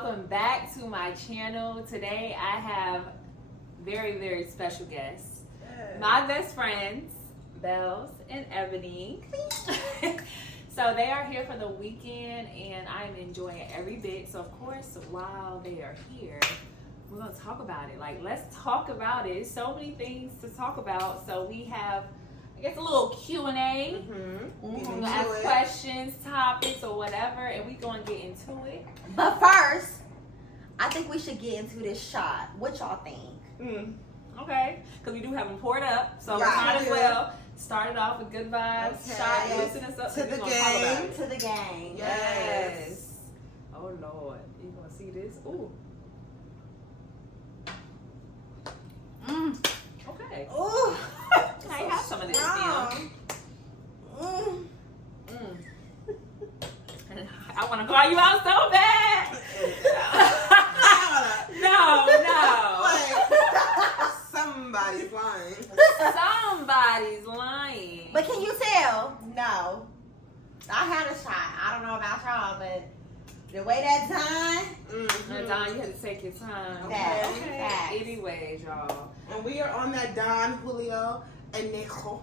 welcome back to my channel. Today I have very, very special guests. My best friends, Bells and Ebony. So they are here for the weekend and I'm enjoying every bit. So of course, while they are here, we're gonna talk about it. Like, let's talk about it. So many things to talk about. So we have, I guess, a little Q&A. We're gonna ask questions, topics, or whatever, and we're gonna get into it. But first, I think we should get into this shot. What y'all think? Okay, because we do have them poured up, so we Yeah, might as well start it off with good vibes. Okay. Shot, loosen us up To and the we're gonna talk about game. it. To the game. Yes. Oh Lord, you gonna see this? Ooh. Okay. Ooh. I have some of this, Strong. I want to call you out so bad. No. Somebody's lying. Somebody's lying. But can you tell? No. I had a shot. I don't know about y'all, but the way that time. Don, you had to take your time. Facts. Okay. Facts. Anyways, y'all. And we are on that Don Julio Añejo.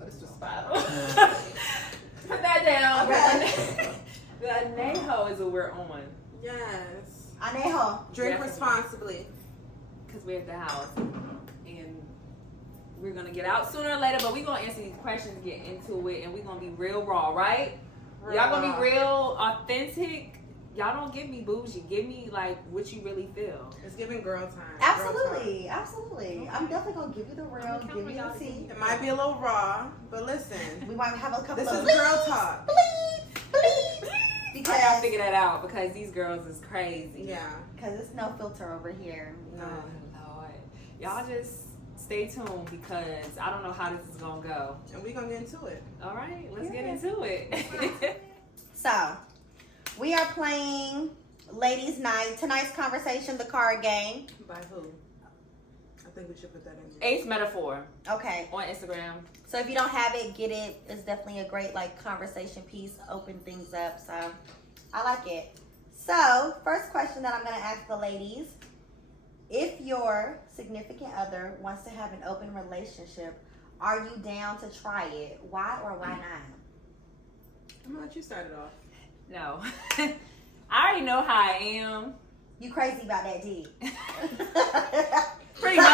Oh, this was spot on. Put that down. Okay. The Añejo is what we're on. Yes. Anejo. Drink Definitely. responsibly. Because we're at the house. And we're going to get out sooner or later, but we're going to answer these questions, get into it, and we're going to be real raw, right? Y'all going to be real authentic. Y'all don't give me bougie. Give me, like, what you really feel. It's giving girl time. Absolutely. Absolutely. I'm definitely going to give you the real, give you the tea. It might be a little raw, but listen. We might have a couple This of is girl talk. bleep. I gotta Because figure that out because these girls is crazy. Yeah. there's no filter over here. No. Oh, Lord. Y'all just stay tuned because I don't know how this is going to go. And we're going to get into it. All right, let's get into it. So, we are playing Ladies Night. Tonight's conversation, the card game. By who? I think we should put that in. Eighth metaphor Okay. on Instagram. So if you don't have it, get it. It's definitely a great conversation piece, open things up. So I like it. So first question that I'm gonna ask the ladies: if your significant other wants to have an open relationship, are you down to try it? Why or why not? I'm going to let you start it off. No. I already know how I am. You crazy about that D? Pretty much.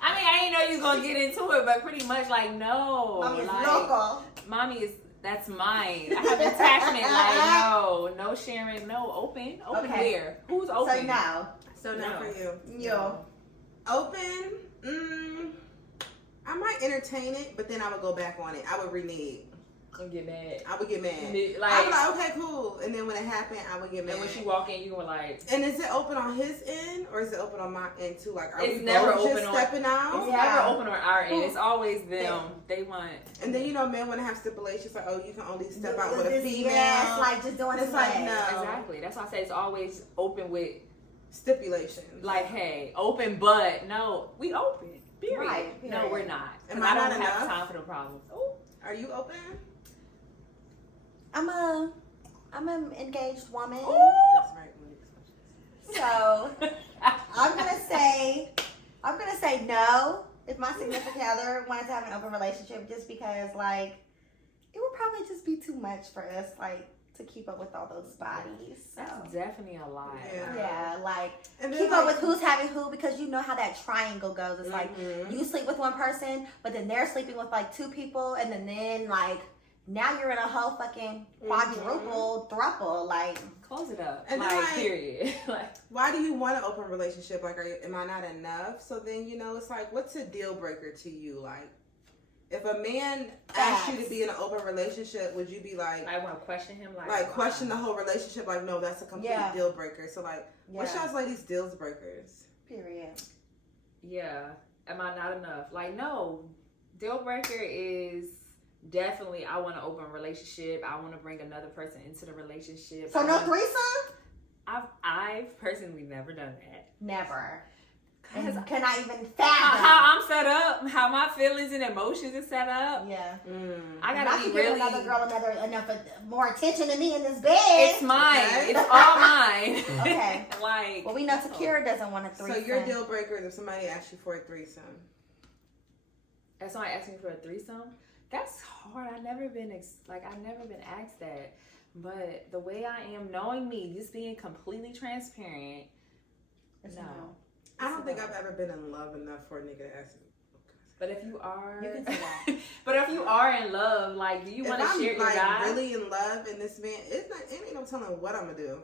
I mean, I didn't know you was going to get into it, but pretty much like, no. Mommy's like, local. Mommy is, that's mine. I have attachment. Like, no sharing, no open. Open Okay. where? Who's open? So no. So now No. for you. Yo. Open. I might entertain it, but then I would go back on it. I would renege. I'm get mad. I would get mad. Like, I would like, okay, cool. And then when it happened, I would get mad. and when she walk in, you were like, And is it open on his end or is it open on my end too? Like, are It's we never both open just on- stepping out? it's Yeah. never open on our end. It's always them. Yeah. They want. And then men want to have stipulations like, oh, you can only step out with a This- female. Yeah, it's like just doing It's his like, leg. no. Exactly. That's why I say it's always open with, Stipulations. like, hey, open, but no, we open. Period. Right, No, period. we're not. Am 'Cause I I don't not have enough? time for the problems. Oh, Are you open? I'm an engaged woman. That's right. So I'm gonna say no if my significant other wanted to have an open relationship, just because it would probably just be too much for us to keep up with all those bodies. So that's definitely a lie. Yeah. And then, keep up with who's having who, because you know how that triangle goes. It's Mhm. you sleep with one person, but then they're sleeping with two people, and then now you're in a whole fucking quadruple thruple. Close it up. And then, period. Why do you want an open relationship? Am I not enough? So then, it's like, what's a deal breaker to you? Like, if a man asked you to be in an open relationship, would you be like, I want to question him. question the whole relationship? Like, no, that's a complete deal breaker. So, what's y'all's ladies' deal breakers? Period. Yeah. Am I not enough? No. Deal breaker is definitely I want an open relationship. I want to bring another person into the relationship. So no threesome? I've personally never done that. Never. and cannot even how fathom. I'm set up, how my feelings and emotions is set up. Yeah. I Not gotta to be give really. another girl enough more attention than me in this bed. It's mine. Okay. It's all mine. Okay. Like. Well, we know Takira doesn't want a So threesome. your deal breaker is if somebody asks you for a threesome. If somebody asking for a threesome, that's hard. I've never been asked that. But the way I am, knowing me, just being completely transparent, It's no. no. I don't think I've ever been in love enough for a nigga to ask me. But if you are, You can say that. but if you are in love, like, do you want to If I'm share your like guy? really in love in this man, it ain't no telling what I'm gonna do.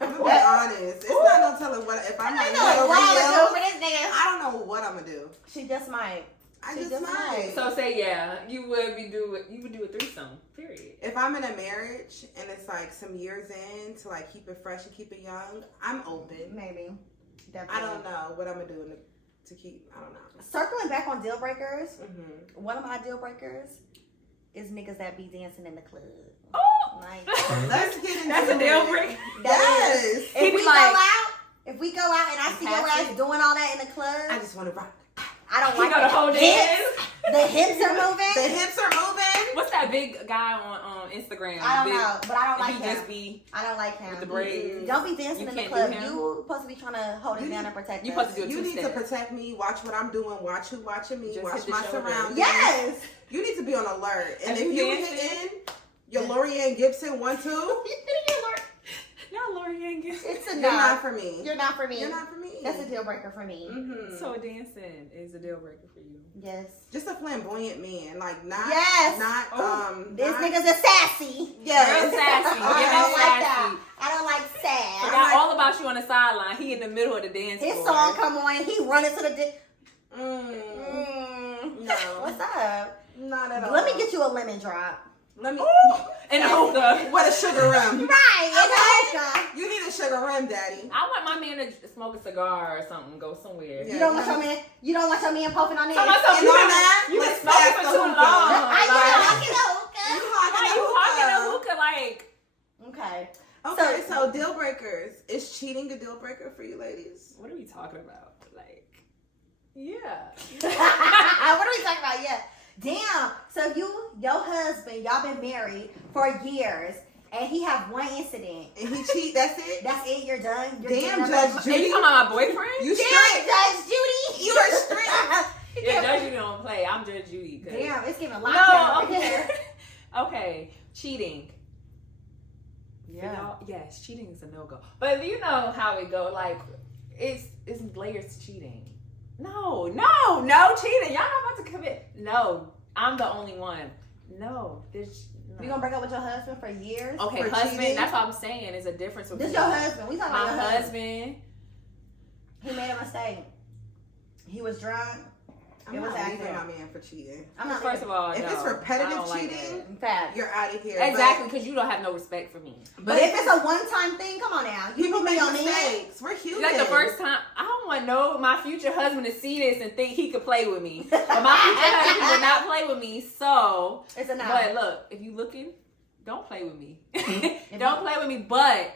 I'm gonna be honest. It's not no telling what if I'm like, I don't know what I'm gonna do. She just might. I She just just might. So say yeah, you would do a threesome. Period. If I'm in a marriage and it's like some years in to like keep it fresh and keep it young, I'm open. Maybe. Definitely. I don't know what I'm gonna do to keep. I don't know. Circling back on deal breakers, Mm-hmm. one of my deal breakers is niggas that be dancing in the club. Oh, Like, Let's get into that's a deal breaker. Yes. if be we like- go out and I see your Pass ass it. doing all that in the club, I just want to rock. I don't You like know the whole the dance. hips. The hips are moving. The hips are moving. What's that big guy on Instagram? I don't Big- know, but I don't like he him. just be I don't like him. with the braids. Don't be dancing You in the can't club. do him? You supposed to be trying to hold You it down need- and protect you us. supposed to do a You need to two-step. protect me. Watch what I'm doing. Watch who watching me. Just Watch hit the my shoulder. surroundings. Yes. You need to be on alert. And Have if you you danced hit in your Lorianne Gibson 1-2, Not Lorianne Gibson. It's a you're no. not for me. You're not for me. You're not for me. That's a deal breaker for me. Mm-hmm. So dancing is a deal breaker for you. Yes. Just a flamboyant man, like not, Yes. not This not- nigga's a sassy. Yes. Real sassy. I Give don't me like sassy. that. I don't like sass. Forgot all about you on the sideline. He in the middle of the dance His floor. song come on, he running to the. No, What's up? not at all. Let me get you a lemon drop. Let me. And a hookah. What a sugar rim. Right. Okay. You need a sugar rim, daddy. I want my man to smoke a cigar or something. Go somewhere. Yeah. You don't want your man. You don't want your man poking on this. Tell myself, And on that, you been let's smoking pass for the too hookah. long. I Like, you hookah. why you hawking a hookah? Like, Okay. Okay, so deal breakers. Is cheating a deal breaker for you ladies? what are we talking about? Like, yeah. What are we talking about? Yeah. Damn. So your husband, y'all been married for years, and he have one incident. And he cheat, that's it? That's it. You're done. You're Damn, done. Judge And Judy. you talking about my boyfriend? You Damn, straight. Judge Judy. You are straight. Yeah, Judge Judy don't play. I'm Judge Judy. 'Cause- Damn, it's giving lockdown. No, right okay. there. Okay, cheating. Yeah. Y'all, yes, cheating is a no-go. But you know how it go. Like, it's layers to cheating. No cheating. Y'all not about to commit. No, I'm the only one. No, there's. No. You gonna break up with your husband for years? Okay, for husband. cheating? That's what I'm saying. There's a difference between This your husband. We talking my about your husband. husband. He made a mistake. He was drunk. I'm It was not leaving accident. my man for cheating. I'm not. First of all, If no, it's repetitive I don't like cheating, in fact. you're out of here. exactly, because you don't have no respect for me. But if it's a one-time thing, come on now. You People put me make on it. mistakes. We're human. Like the first time, I don't want my future husband to see this and think he could play with me. But my future husband did not play with me, so. It's a no. But look, if you looking, don't play with me. Don't play with me, but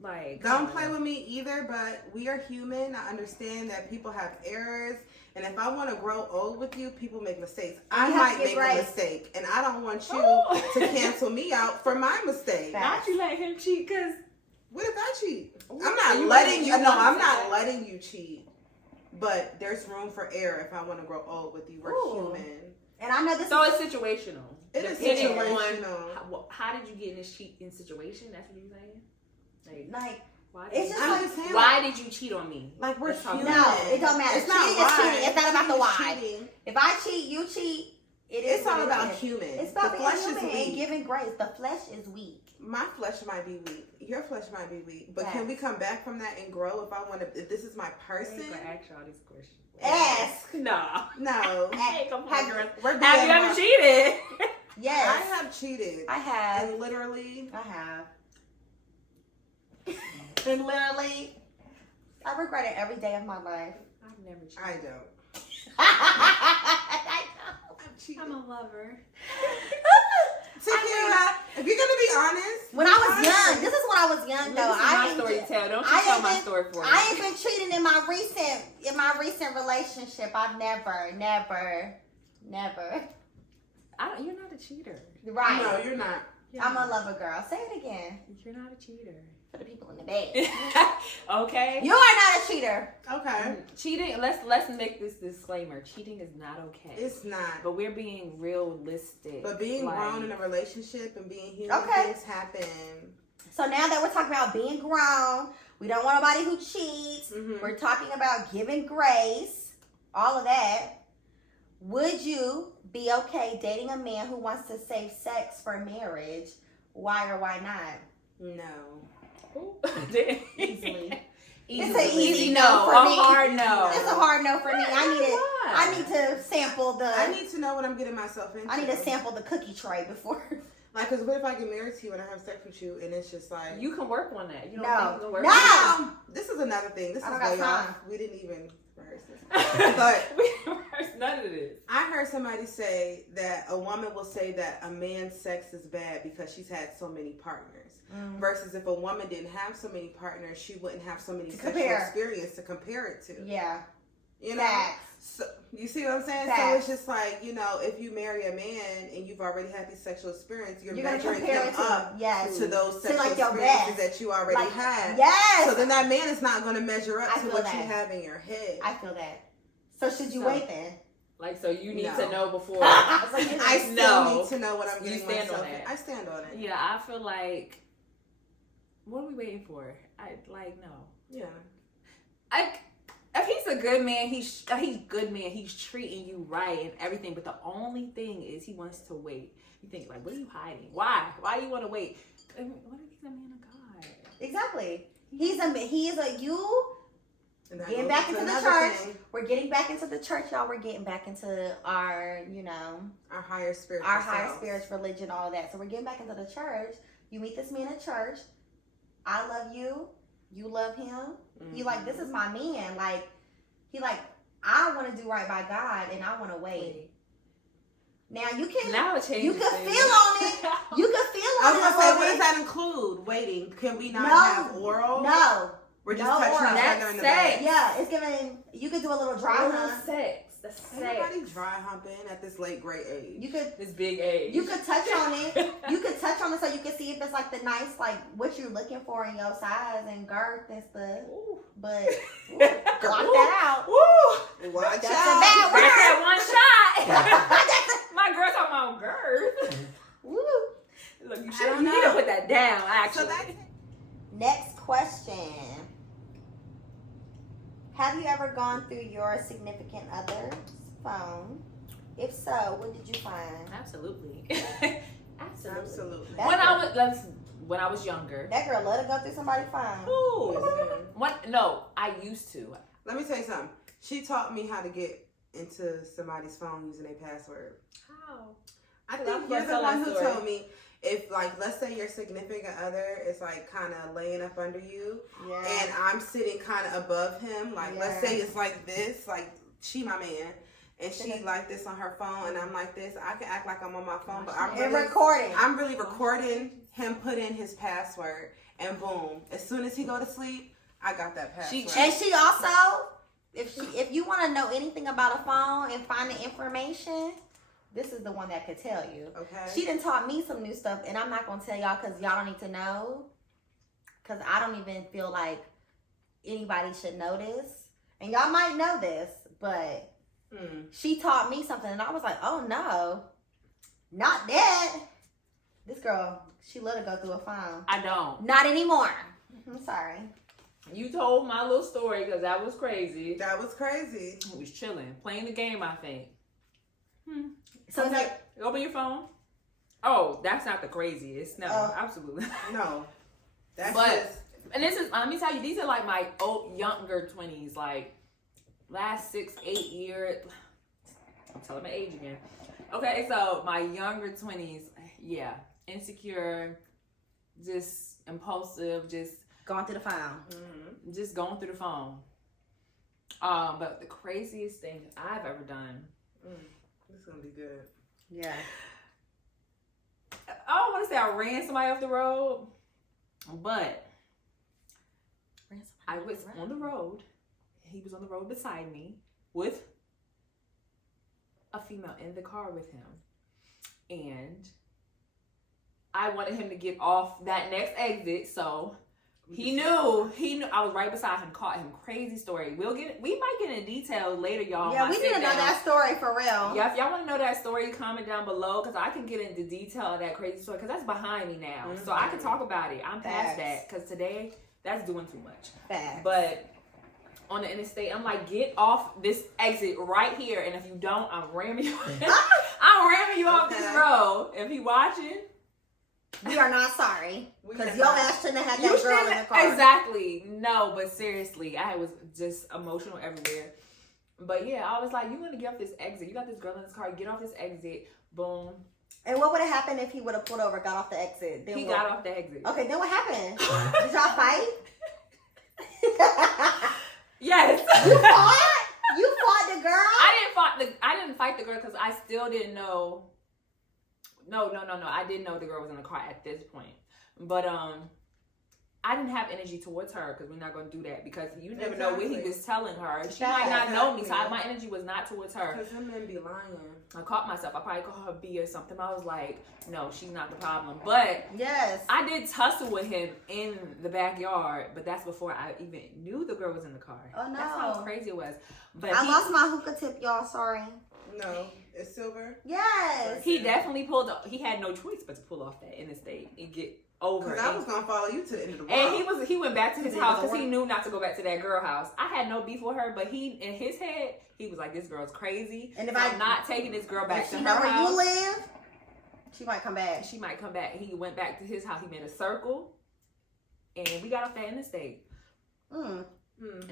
like Don't play with me either, but we are human. I understand that people have errors. And if I want to grow old with you, people make mistakes. I You have might to get make right. a mistake. And I don't want you Oh. to cancel me out for my mistake. Fact. Not you let him cheat, cause What if I cheat? Ooh, I'm not you letting want- you. you No, want I'm to not say that? letting you cheat. But there's room for error if I want to grow old with you. We're Ooh. human. And I know this so is it's situational. It is Depending situational. on how did you get in this cheating situation? That's what you're saying. Like, like why it's did, just I'm like just saying, why did you cheat on me? Like we're Let's talk human. about No, it don't matter. It's not Cheating is why. cheating. It's not about the why. Cheating. if I cheat, you cheat. It is It's all what it about is. human. It's about the being flesh human is and weak. giving grace. The flesh is weak. My flesh might be weak. Your flesh might be weak. But can Facts. we come back from that and grow? If I want to, if this is my person, I'm gonna ask y'all this question. Ask. Nah. no. Hey, come on, Have- girl. We're being Have you ever honest. cheated? Yes. I have cheated. I have. And literally, I have. And literally, I regret it every day of my life. I've never cheated. I don't. I I've cheated. I'm a lover. Takira, if you're gonna be honest, When I was young, this is when I was young though. This is my I story to didn't, tell. Don't you I tell didn't my been story for you. I ain't been cheating in my recent relationship. I've never. You're not a cheater. Right. No, you're not. I'm a lover girl. Say it again You're not a cheater. for the people in the bed. Okay. You are not a cheater. Okay. Cheating. Let's make this disclaimer. Cheating is not okay. It's not. But we're being realistic. But being like, grown in a relationship and being human, Okay. things happen. So now that we're talking about being grown, we don't want nobody who cheats. Mhm. We're talking about giving grace, all of that. Would you be okay dating a man who wants to save sex for marriage? Why or why not? No. Easily. Easy. It's an easy no no. for A me. hard no. It's a hard no for me. I Why? need to sample the. I need to know what I'm getting myself into. I need to sample the cookie tray before. Like, cause what if I get married to you and I have sex with you and it's just like You can work on that. You don't No. think you can work No. on that? This is another thing. This I is don't got way time. off. We didn't even rehearse this. But we rehearsed none of this. I heard somebody say that a woman will say that a man's sex is bad because she's had so many partners. Versus if a woman didn't have so many partners, she wouldn't have so many sexual compare. experience to compare it to. Yeah. You know? Facts. So you see what I'm saying? Facts. So it's just like, you know, if you marry a man and you've already had these sexual experiences, you're You're gonna measuring compare him it to up yes. to those To, sexual like, your experiences best. that you already Like, had. Yes. So then that man is not going to measure up I to feel what that. you have in your head. I feel that. So should you So- wait then? Like, so you need No. to know before. It's like, you I know, still No. need to know what I'm You getting stand on myself in. that. I stand on it. Yeah, I feel like. What are we waiting for? No. Yeah. If he's a good man, he's good man. He's treating you right and everything. But the only thing is, he wants to wait. You think like, what are you hiding? Why? Why do you want to wait? And what if he's a man of God? exactly. He is a you. And that Getting goes back into into the another church. thing, We're getting back into the church, y'all. We're getting back into our, our higher spiritual our higher selves. spirits, religion, all of that. So we're getting back into the church. You meet this man at church. I love you. You love him. You like, this is my man. Like, he like, I want to do right by God and I want to wait. Now you can, Now it changes. you can things. feel on it. You can feel I on was it. gonna a say, little what does bit. that include? Waiting? Can we not No. have oral? No. We're just No touching oral. each That's other in the sex. back. Yeah, it's giving, you could do a little dry Little hump. sex. That's Ain't sex. nobody dry humping at this late great age. You could, This big age. you could touch on it. You could touch on it so you can see if it's like the nice, like what you're looking for in your size and girth and stuff. Ooh. But block that out. Woo! Watch That's out. a bad That's word. that one shot. My girl talking about girth. Woo. Look, you I should don't you need to know. put that down. Actually. So that's Next question. Have you ever gone through your significant other's phone? If so, what did you find? Absolutely. Absolutely. absolutely. That When I was younger. That girl let her go through somebody's phone. Ooh. Yes, ma'am. No, I used to. Let me tell you something. She taught me how to get into somebody's phone using a password. How? I Well, think I'm you're gonna the tell that one who story. told me if, like, let's say your significant other is like kind of laying up under you, Yeah. and I'm sitting kind of above him. Like, let's say it's like this, like she my man, and she like this on her phone, and I'm like this. I can act like I'm on my phone, but I'm And really, recording. I'm really recording him put in his password, and boom, as soon as he go to sleep, I got that password. And she also, if you want to know anything about a phone and find the information, this is the one that could tell you. Okay. She done taught me some new stuff, and I'm not gonna tell y'all because y'all don't need to know. Because I don't even feel like anybody should know this, and y'all might know this, but she taught me something, and I was like, oh no, not that. This girl, she let her go through a phone. I don't. Not anymore. I'm sorry. You told my little story because that was crazy. That was crazy. We was chilling, playing the game, I think. So it's like, Open your phone. Oh, that's not the craziest. No, Oh. absolutely. No. That's But- just, And this is, let me tell you, these are like my younger 20s, like last 6-8 years. I'm telling my age again. Okay, so my younger 20s, yeah, insecure, just impulsive, just going through the phone. just going through the phone. But the craziest thing I've ever done, this is gonna be good. Yeah. I don't want to say I ran somebody off the road, but I was on the road. He was on the road beside me with a female in the car with him. And I wanted him to get off that next exit, so he knew I was right beside him, caught him. Crazy story. We might get in detail later, y'all. Yeah, we need to know that story for real. Yeah, if y'all want to know that story, comment down below, because I can get into detail of that crazy story, because that's behind me now. Mm-hmm. So I can talk about it. I'm past that, because today, that's doing too much. Facts. But on the interstate, I'm like, get off this exit right here, and if you don't, I'm ramming you. I'm ramming you off this road. If he watching, we are not sorry, because your ass shouldn't have had that girl in the car. Exactly. No, but seriously, I was just emotional everywhere. But yeah, I was like, you want to get off this exit. You got this girl in this car. Get off this exit. Boom. And what would have happened if he would have pulled over, got off the exit? Then he got off the exit. Okay, then what happened? Did y'all fight? Yes. You fought? You fought the girl? I didn't fight the girl because I still didn't know. No. I didn't know the girl was in the car at this point. But I didn't have energy towards her, because we're not going to do that, because you never know what he was telling her. She might not know me, so my energy was not towards her. Because them men be lying. I caught myself. I probably called her B or something. I was like, no, she's not the problem. But yes, I did tussle with him in the backyard, but that's before I even knew the girl was in the car. Oh, no. That's how crazy it was. But I lost my hookah tip, y'all. Sorry. No, it's silver. Yes. He definitely pulled up. He had no choice but to pull off that interstate and get over. Because I was gonna follow you to the end of the world. And he went back to his house because he knew not to go back to that girl house. I had no beef with her, but he, in his head, he was like, this girl's crazy. And if I'm not taking this girl back to her house, where you live, she might come back. She might come back. He went back to his house. He made a circle, and we got off that interstate. And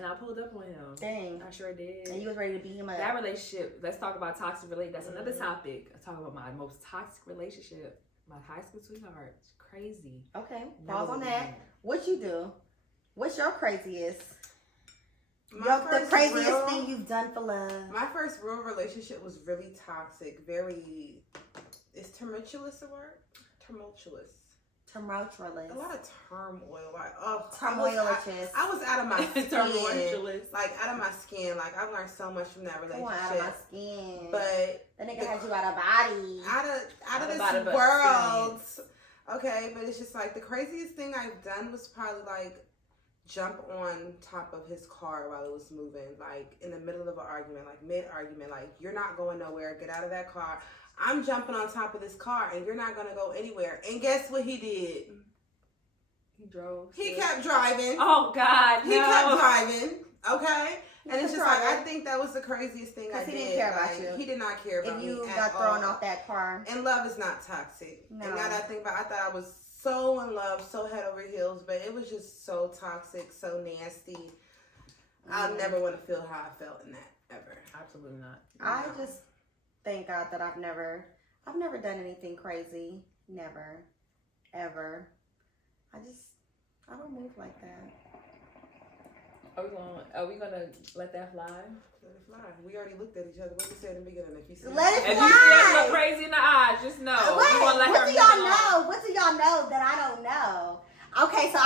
I pulled up on him. Dang. I sure did. And you was ready to beat him up. That relationship, let's talk about toxic relationship. That's another topic. I talk about my most toxic relationship. My high school sweetheart. It's crazy. Okay. Pause on that. What you do? What's your craziest? The craziest thing you've done for love. My first real relationship was really toxic. Very, is tumultuous a word? Tumultuous. Tumultuous. A lot of turmoil. Like, tumultuous. I was out of my skin. Tumultuous. Like, out of my skin. Like, I've learned so much from that relationship. Out of my skin. But that nigga had you out of body. Out of this world. Okay, but it's just like the craziest thing I've done was probably like jump on top of his car while it was moving, like in the middle of an argument, like mid-argument, like you're not going nowhere, get out of that car. I'm jumping on top of this car and you're not going to go anywhere. And guess what he did? He drove. He kept driving. Oh, God, He kept driving, okay? And it's just like, I think that was the craziest thing I did. He didn't care about you. He did not care about me at all. If you got thrown off that car. And love is not toxic. No. And now that I think about it, I thought I was so in love, so head over heels, but it was just so toxic, so nasty. I'll never want to feel how I felt in that, ever. Absolutely not. I just thank God that I've never done anything crazy. Never. Ever. I don't move like that. Are we gonna let that fly? Let it fly. We already looked at each other. What we said in the beginning. If you see let it fly. If you see that crazy in the eyes, just know. What do y'all know? What do y'all know that I don't know? Okay, so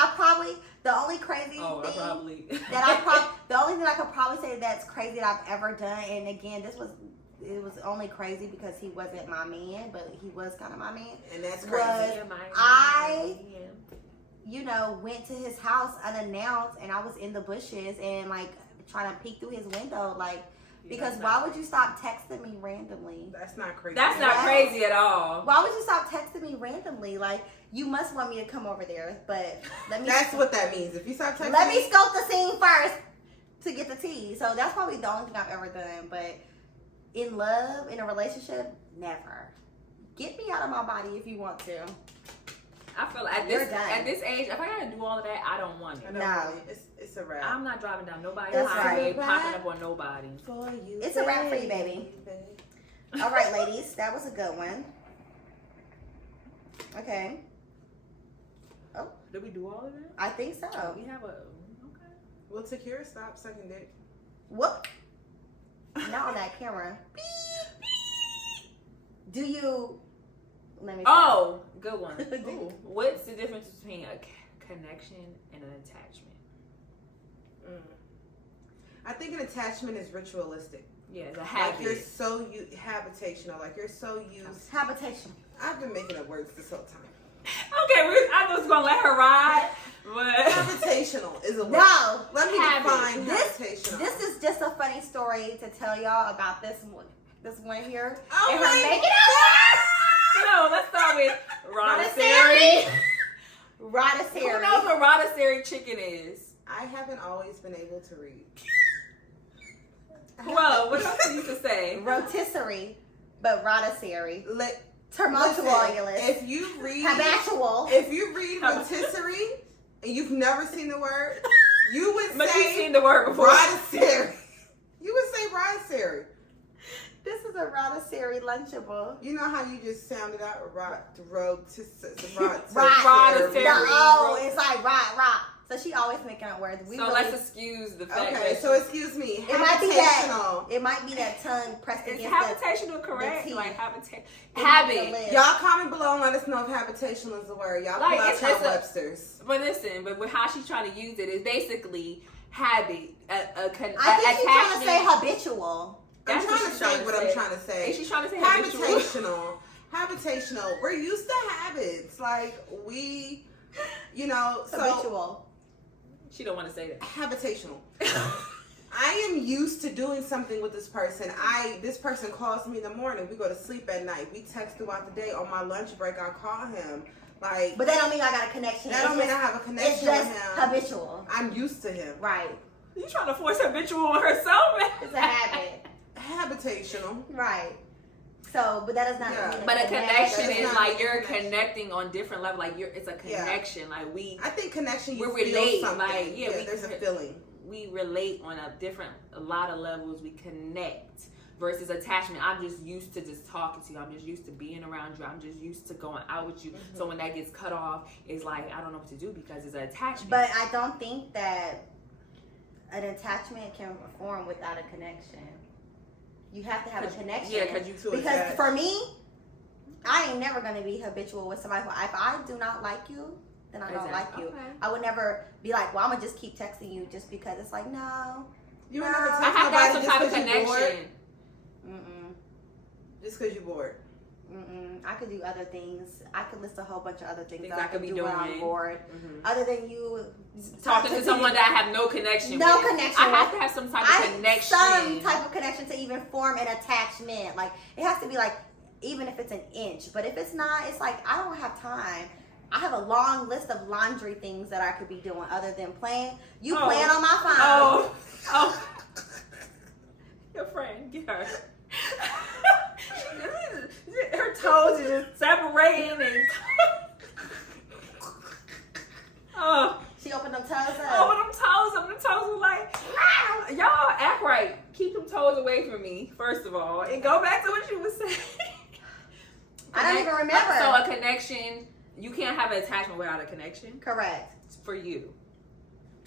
the only crazy thing the only thing I could probably say that's crazy that I've ever done, and again, it was only crazy because he wasn't my man, but he was kind of my man. And that's crazy. Went to his house unannounced, and I was in the bushes and like trying to peek through his window, like, because why would you stop texting me randomly? That's not crazy. That's not crazy at all. Why would you stop texting me randomly? Like, you must want me to come over there, but let me. That's what that means. If you stop texting let me scope the scene first to get the tea. So that's probably the only thing I've ever done. But in love, in a relationship, never. Get me out of my body if you want to. I feel like at this age, if I gotta do all of that, I don't want it. No, it's a wrap. I'm not driving down nobody's highway, popping up on nobody. For you, it's a wrap for you, baby. All right, ladies, that was a good one. Okay. Oh, did we do all of that? I think so. We have okay. Well, Takira, stop sucking dick. Whoop. Not on that camera. Do you? Let me. Oh, good one. Ooh. What's the difference between a connection and an attachment? I think an attachment is ritualistic. Yeah, the habit. Like you're so habitational. Like you're so used. Habitation. I've been making up words this whole time. Okay, I was gonna let her ride, but Habitational is a word. No. Let me define This habitational. is just a funny story to tell y'all about this one here. Oh and my her making up. no, let's start with Rodaseri. Who Rodaseri. knows what Rodaseri chicken is? I haven't always been able to read. Whoa, what else you used to say? Rotisserie, but Rodaseri. Listen, Tumultuous. if you read Habitual. If you read rotisserie and you've never seen the word, you would But you've say seen the word before. Rodaseri. You would say Rodaseri. This is a Rodaseri Lunchable. You know how you just sounded out Rodaseri. Oh, it's like rock. So she always making up words. Let's excuse the fact Okay, that so excuse me. It might be that. Habitational. It might be that tongue pressed is against habitational correct? teeth. Like habit. Habit. Y'all comment below and let us know if habitational is the word. Y'all Like, pull out it's your just a- Webster's. But listen, but with how she's trying to use it is basically habit, I think she's trying to say habitual. I'm That's trying what to she's say trying to what say. I'm trying to say. And she's trying to say habitual. Habitational. We're used to habits. Like we, so Habitual. She don't want to say that. habitational. I am used to doing something with this person. This person calls me in the morning. We go to sleep at night. We text throughout the day. On my lunch break, I call him. Like, But that don't mean I got a connection. that don't mean I have a It's connection just with him. habitual. I'm used to him. Right. You trying to force habitual on herself, man? It's a habit. Habitational. Right. So, but that does not mean But a connection That's is not like a you're connection. connecting on different levels. Like it's a connection. Like I think connection. You we feel relate, something. like, There's a feeling. we relate on a lot of levels. We connect versus attachment. I'm just used to just talking to you. I'm just used to being around you. I'm just used to going out with you. So when that gets cut off, it's like I don't know what to do because it's an attachment. But I don't think that an attachment can form without a connection. You have to have a connection. Yeah, because you too Because attached. for me, I ain't never gonna be habitual with somebody. If I do not like you, then I don't like you. Okay. I would never be like, well, I'm gonna just keep texting you just because it's like, no. You No. would never text I have to have some nobody type of just 'cause you bored? connection. Just because you're bored. I could do other things. I could list a whole bunch of other things Things that I I could could be do when I'm doing. bored. Other than you Talking to someone that I have no connection No with. connection I have with. to have some type of connection. Some type of connection to even form an attachment. Like it has to be like, even if it's an inch. But if it's not, it's like I don't have time. I have a long list of laundry things that I could be doing other than playing. You playing on my phone. Oh. Your friend, get her. Her toes are just separating and. Oh. She opened them toes up. Oh, them toes were like, ah! Y'all act right. Keep them toes away from me, first of all. And go back to what you were saying. I don't even remember. So a connection, you can't have an attachment without a connection. Correct. For you.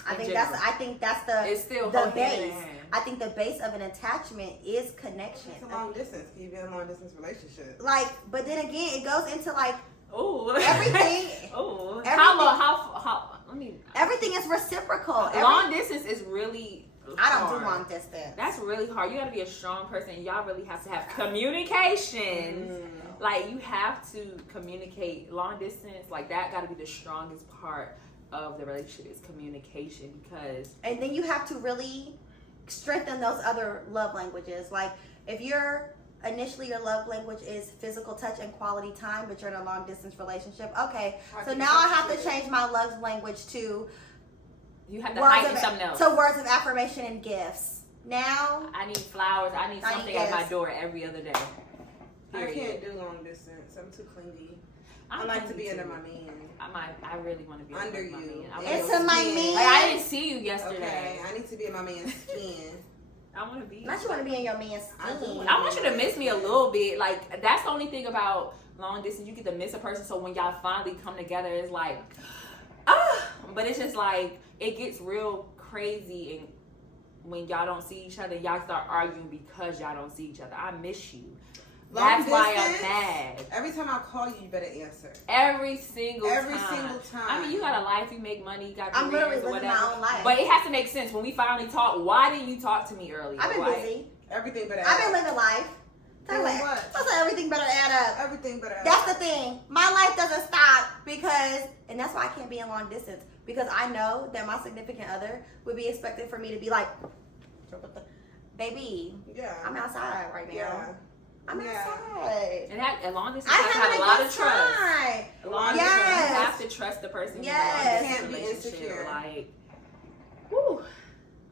I think general. that's the It's still the hand in base. hand. I think the base of an attachment is connection. It's a long distance. Can you be in a long distance relationship? Like, but then again, it goes into like Oh, everything. Oh, Everything. how? I mean, Everything is reciprocal. long distance is really. I don't hard. do long distance. That's really hard. You got to be a strong person. Y'all really have to have communication. Like you have to communicate long distance. Like that got to be the strongest part of the relationship is communication because. And then you have to really strengthen those other love languages. Like if you're initially your love language is physical touch and quality time, but you're in a long distance relationship. Okay, so now I have to change my love language to You have to heighten of, something else. to words of affirmation and gifts. Now I need flowers. I need something at my gifts. door every other day. I Period. can't do long distance. I'm too clingy. I like to be under my man. I really want to be Under my you. man. I it's wanna- a my man. Like I didn't see you yesterday. Okay, I need to be in my man's skin. I want to be. Not you want to be in your man's I do skin. wanna I want you to miss me a little bit. Like that's the only thing about long distance. You get to miss a person. So when y'all finally come together, it's like, ah. But it's just like it gets real crazy, and when y'all don't see each other, y'all start arguing because y'all don't see each other. I miss you. That's why I'm distance, mad. Every time I call you, you better answer. Every single time. I mean, you got a life, you make money, you got I'm literally careers or living whatever. my own life. But it has to make sense. When we finally talk, why didn't you talk to me earlier? I've been Like, busy. Everything better. I've been living life. What? Everything better add up. Everything better. That's the thing. My life doesn't stop and that's why I can't be in long distance, because I know that my significant other would be expected for me to be like, baby, yeah, I'm outside right now. Yeah. I'm outside. And that, as long as you I'm have having a lot good of trust. time. As long as Yes. you have to trust the person. Yes. You Can't be relationship. insecure. Like, whew,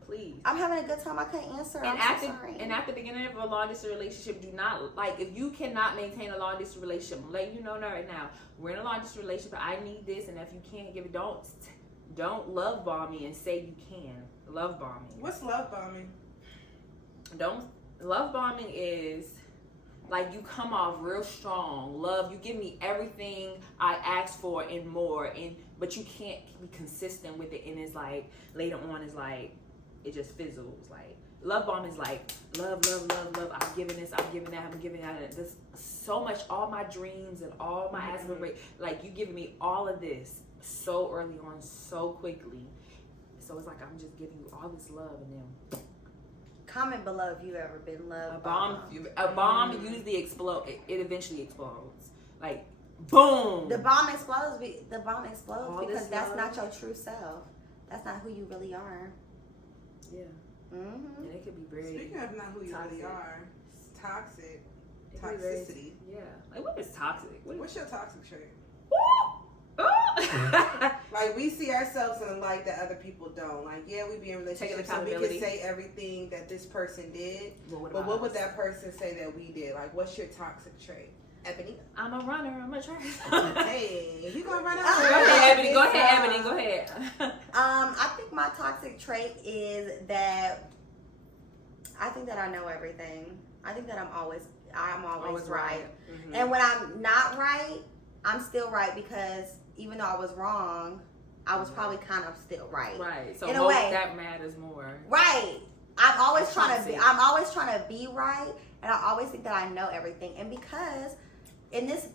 please. I'm having a good time. I couldn't answer. And I'm at so the sorry. and at the beginning of a long distance relationship, do not, like, if you cannot maintain a long distance relationship, I'm letting you know right now, we're in a long distance relationship. I need this, and if you can't give it, don't love bomb me and say you can. Love bombing. What's love bombing? Love bombing is like you come off real strong. Love, you give me everything I asked for and more, but you can't be consistent with it, and it's like later on it's like it just fizzles. Like love bomb is like love. I'm giving this, I'm giving that, I'm giving that. This so much, all my dreams and all my aspirations. Like you giving me all of this so early on, so quickly. So it's like I'm just giving you all this love, and then Comment below if you've ever been loved. a bomb usually explode. It eventually explodes. Like boom. The bomb explodes. All Because this that's love. not your true self. That's not who you really are. Yeah. Mm-hmm. And it could be very. Speaking of not who you really toxic. are, it's toxic. It could be very- Toxicity. Yeah. Like what is toxic? What's your toxic trait? Ooh! Like we see ourselves in a light that other people don't. Like yeah, we be in relationships so we can accountability. say everything that this person did, What but about what would us? that person say that we did? Like what's your toxic trait? Ebony? I'm a runner. I'm a trainer. Hey, you gonna run out? Go Go ahead, Ebony. Go It's, ahead, Ebony. Go ahead. I think my toxic trait is that I think that I know everything. I think that I'm always right. Mm-hmm. And when I'm not right, I'm still right, because even though I was wrong, I was probably kind of still right. Right. So In a way. that matters more. Right. I'm always trying Toxic. to be right, and I always think that I know everything. And because in this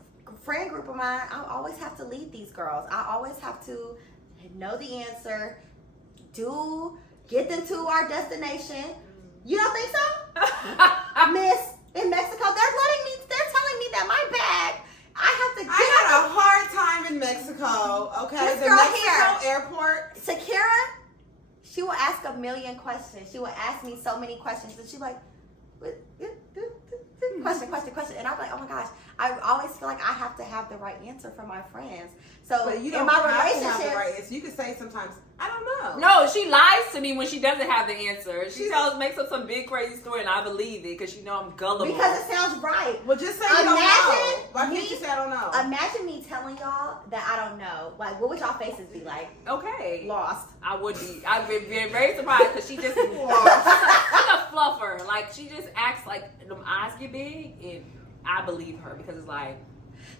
friend group of mine, I always have to lead these girls. I always have to know the answer, get them to our destination. You don't think so? Miss, in Mexico, they're telling me that my bag, I have to get I had a hard time in Mexico. Okay, This the girl Mexico here. airport. Sakira, she will ask a million questions. She will ask me so many questions, and she's like, question. And I'm like, oh my gosh, I always feel like I have to have the right answer for my friends. So But you in don't my have to have relationship, the right answer. You can say sometimes, I don't know. No, she lies to me when she doesn't have the answer. She makes up some big crazy story, and I believe it because she know I'm gullible. because it sounds right. Well, just say you don't know. Imagine Why me- can't you say I don't know? Imagine me telling y'all that I don't know. Like, what would y'all faces be like? Okay. Lost. I would be. I'd be very surprised because she just she's Lost. a fluffer. Like she just acts like them eyes get big, and I believe her because it's like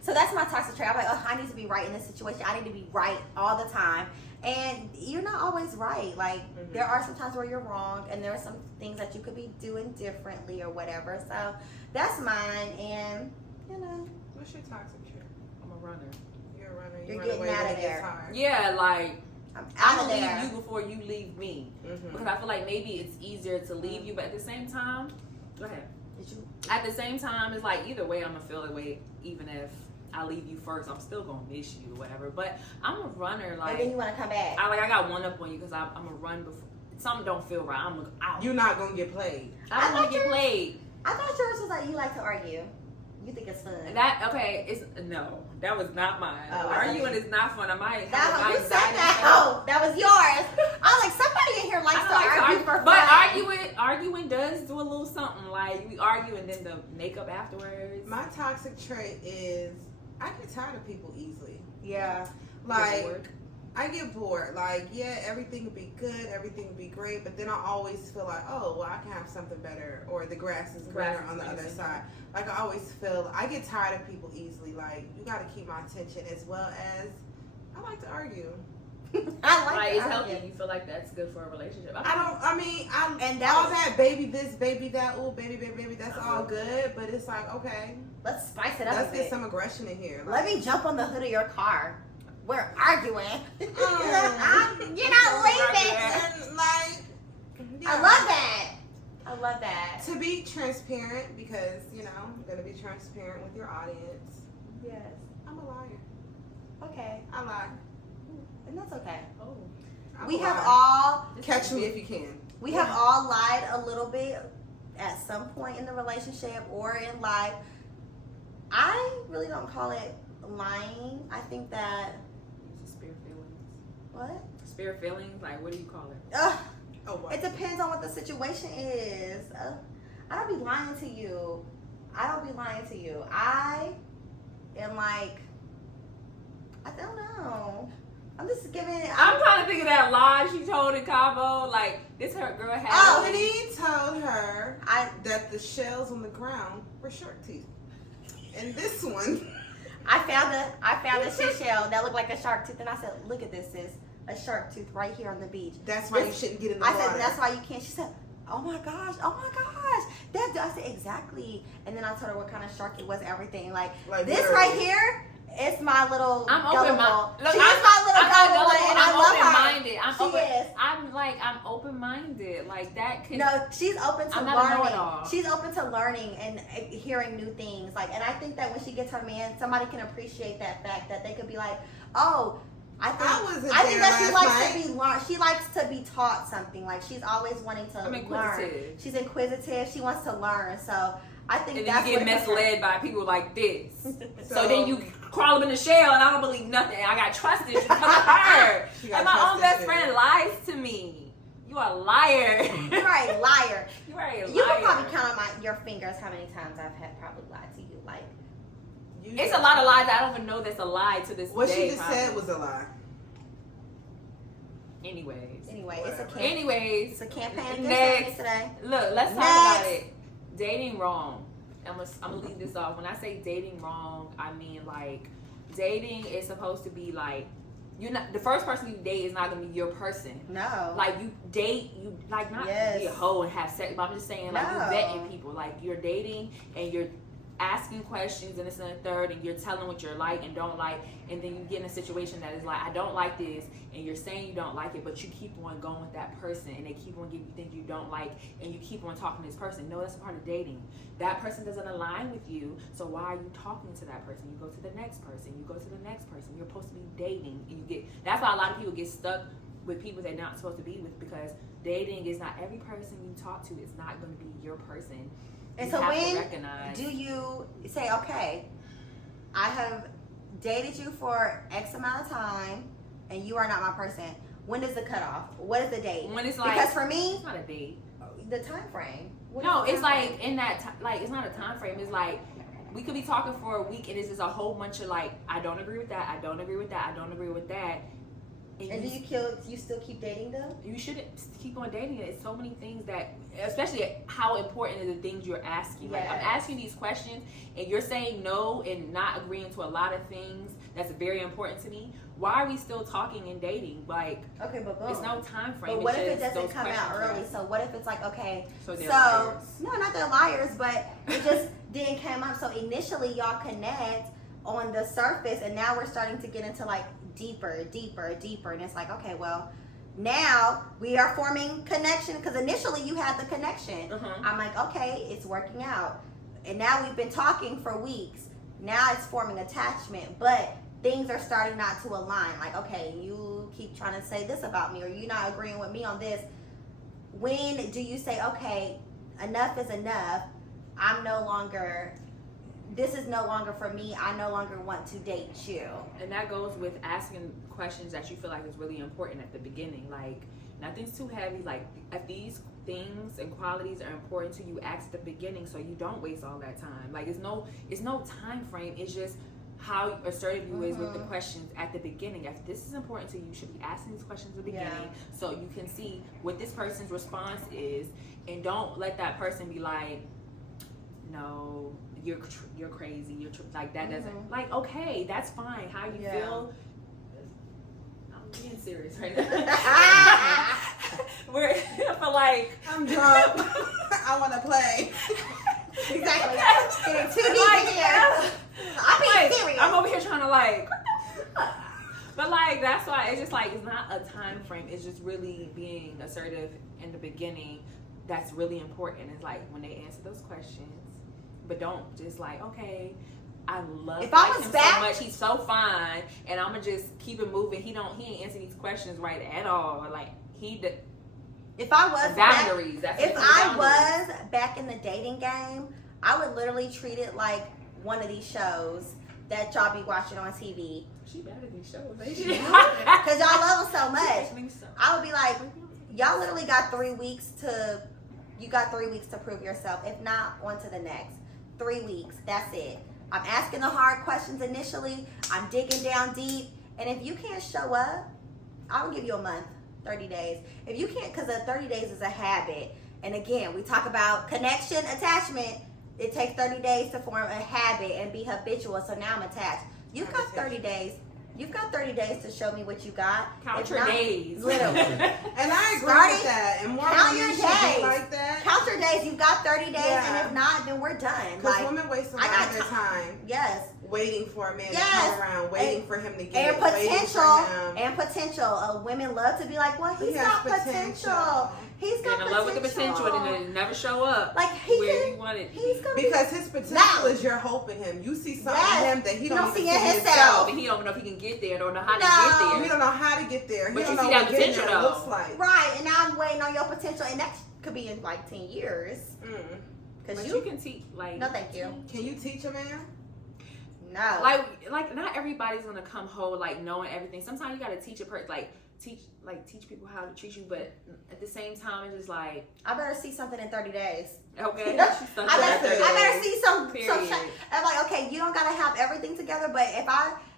So that's my toxic trait. I'm like, oh, I need to be right in this situation. I need to be right all the time. And you're not always right. Like, there are some times where you're wrong, and there are some things that you could be doing differently or whatever. So that's mine. And, you know. What's your toxic trait? I'm a runner. You're a runner. You're run getting away out when of it there. gets hard. Yeah, like I'm I'm out of gonna there. leave you before you leave me Mm-hmm. because I feel like maybe it's easier to leave you, but at the same time, go ahead. Did you? At the same time, it's like either way, I'm gonna feel that way. Even if I leave you first, I'm still gonna miss you or whatever. But I'm a runner. And Like then you want to come back. I got one up on you because I'm a run before something don't feel right. I'm out. You're not gonna get played. I don't I want thought to get played. I thought yours was like, you like to argue. You think it's fun. That okay? It's no. That was not mine. Oh, Arguing is not fun. I might That have was, a you nice said dining that. table. Oh, that was yours. I was like, somebody in here likes I to like to argue argue, for fun. but arguing does do a little something. Like we argue and then the makeup afterwards. My toxic trait is I get tired of people easily. Yeah. Like Bored. I get bored. Like yeah, everything would be good, everything would be great, but then I always feel like, oh, well, I can have something better, or the grass is greener on the other greener. side. Like I always feel I get tired of people easily. Like you got to keep my attention, as well as I like to argue. I like Like, it. it's I like healthy. it. You feel like that's good for a relationship. And that that all was- that baby this, baby that, ooh, baby, that's all good. But it's like, okay, Let's spice it up let's a get bit. some aggression in here. Let me jump on the hood of your car. We're arguing. You're not leaving. And like, yeah. I love that. I love that. To be transparent, because I'm gonna be transparent with your audience. Yes. I'm a liar. Okay. I lie. And that's okay. Oh. I'm We a have liar. all Catch me if you can. we have all lied a little bit at some point in the relationship or in life. I really don't call it lying. I think that Spirit feelings. what? Spirit feelings? Like, what do you call it? Oh, wow. It depends on what the situation is. I don't be lying to you. I don't be lying to you. I am like, I don't know. I'm just giving. I'm trying to think of that lie she told in Cabo. Like, this her girl had. Oh, And he told her I that the shells on the ground were shark teeth. And this one, I found a seashell that looked like a shark tooth, and I said, "Look at this, sis, a shark tooth right here on the beach." that's why you This- shouldn't get in the I water. said, "That's why you can't." She said, "Oh my gosh, I said, "Exactly." And then I told her what kind of shark it was, everything. Like this literally. right here. It's my little I'm gullible. open-minded. Look, She is my little I'm not gullible, gullible. and I I'm love her. open-minded. She is. I'm open-minded. Like, that could. No, she's open to I'm not a learning. know-it-all. She's open to learning and hearing new things. Like, and I think that when she gets her man, somebody can appreciate that fact that they could be like, "Oh, I wasn't think there that she last likes night." to be learned. She likes to be taught something. Like, she's always wanting to I'm learn. inquisitive. She's inquisitive. She wants to learn. So I think And then that's you get what it comes misled by people like this. So- So then you crawl up in the shell, and I don't believe nothing. I got trust issues because of her. She got And my trust own best issues. friend lies to me. You are a liar. from. You're a liar. You are a liar. You can probably count on your fingers how many times I've had probably lied to you. Like, It's a lot of lies I don't even know that's a lie to this What day. she just probably. said was a lie. Anyways. anyway, it's a Whatever. Anyways. It's a campaign against Next. me today. Look, let's talk Next. about it. Dating wrong. I'm gonna leave this off. When I say dating wrong, I mean like dating is supposed to be like you're not the first person you date is not gonna be your person. No. Like you date, you like not Yes. be a hoe and have sex, but I'm just saying like No. you vetting people. Like you're dating and you're asking questions and this and the third, and you're telling what you're like and don't like, and then you get in a situation that is like I don't like this, and you're saying you don't like it, but you keep on going with that person, and they keep on giving you things you don't like, and you keep on talking to this person. No, that's a part of dating. That person doesn't align with you, so why are you talking to that person? You go to the next person, you go to the next person. You're supposed to be dating, and you get. That's why a lot of people get stuck with people they're not supposed to be with, because dating is not every person you talk to is not going to be your person. And You so have to when recognize. do you say, okay, I have dated you for X amount of time and you are not my person? When is the cutoff? What is the date? When it's like Because for me, it's not a date. the time frame. What No, is the it's time like frame? in that like it's not a time frame. It's like we could be talking for a week and it's just a whole bunch of like I don't agree with that. I don't agree with that. I don't agree with that. And do you still keep dating them? You shouldn't keep on dating it. It's so many things that, especially how important are the things you're asking. Like I'm Yes. asking these questions and you're saying no and not agreeing to a lot of things that's very important to me. Why are we still talking and dating? Like Okay, but boom. it's no time frame. But what It's if it just doesn't those come out questions you're early? asking. So what if it's like, okay, So they're so liars. no, not they're liars, but it just didn't come up. So initially y'all connect on the surface, and now we're starting to get into like deeper, and it's like, okay, well, now we are forming connection because initially you had the connection. Uh-huh. I'm like, okay, it's working out, and now we've been talking for weeks. Now it's forming attachment, but things are starting not to align. Like, okay, you keep trying to say this about me, or you're not agreeing with me on this. When do you say, okay, enough is enough? This is no longer for me. I no longer want to date you. And that goes with asking questions that you feel like is really important at the beginning. Like, nothing's too heavy. Like, if these things and qualities are important to you, ask at the beginning so you don't waste all that time. Like, it's no time frame. It's just how assertive you is with the questions at the beginning. If this is important to you, you should be asking these questions at the beginning so you can see what this person's response is, and don't let that person be like, no, you're crazy, like that doesn't, like, okay, that's fine, how you feel, I I'm being serious right now. We're for like I'm drunk. I want to play. Exactly. Getting too deep in here. I'm being serious. I'm over here trying to like, but like that's why it's just like it's not a time frame. It's just really being assertive in the beginning. That's really important. It's like when they answer those questions, but don't just like okay. I love if I was him back, so much. He's so fine, and I'm gonna just keep it moving. He ain't answer these questions right at all. Like if I was boundaries. Back, if I was back in the dating game, I would literally treat it like one of these shows that y'all be watching on TV. She better than these shows, ain't she? Because y'all love them so much. So. I would be like, y'all literally got 3 weeks to. You got 3 weeks to prove yourself. If not, on to the next. 3 weeks. That's it. I'm asking the hard questions initially. I'm digging down deep. And if you can't show up, I will give you a month, 30 days. If you can't, because the 30 days is a habit. And again, we talk about connection, attachment. It takes 30 days to form a habit and be habitual. So now I'm attached. You've got 30 days. You've got 30 days to show me what you got. Count your days. Literally. And I agree with that. And more count women your should days. be like that. Count your days. You've got 30 days. Yeah. And if not, then we're done. Because women waste a lot of their time. Yes. Waiting for a man to come around, waiting for him to get and it, waiting for him. And potential. Women love to be like, well, he's got potential. He's got potential. In love with the potential and then never show up like where you want it. Because his potential is your hope in him. You see something in him that he don't see in himself. But he don't know if he can get there. Don't know how to get there. He don't know how to get there. But he you don't see know that what getting potential there though. looks like. Right, and now I'm waiting on your potential, and that could be in like 10 years. Because you can teach. Like no, thank you. Can you teach a man? No. Like not everybody's gonna come whole like knowing everything. Sometimes you gotta teach a person teach people how to treat you, but at the same time it's just like I better see something in 30 days. Okay. I better see some Period. I'm like, okay, you don't gotta have everything together, but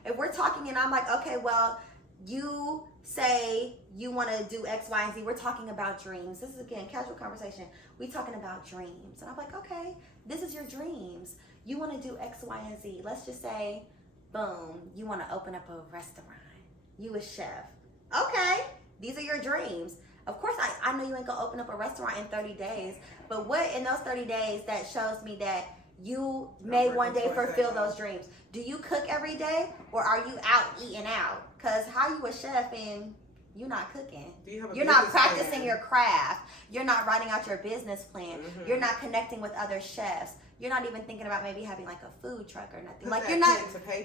if we're talking and I'm like, okay, well, you say you want to do X, Y, and Z. We're talking about dreams. This is again casual conversation. We talking about dreams, and I'm like, okay, this is your dreams. You want to do X, Y, and Z. Let's just say, boom, you want to open up a restaurant. You a chef. Okay, these are your dreams. Of course, I know you ain't gonna open up a restaurant in 30 days, but what in those 30 days that shows me that you may one day fulfill those dreams? Do you cook every day, or are you out eating out? Because how you a chef and you're not cooking? You're not practicing your craft. You're not writing out your business plan. You're not connecting with other chefs. You're not even thinking about maybe having like a food truck or nothing. Like you're not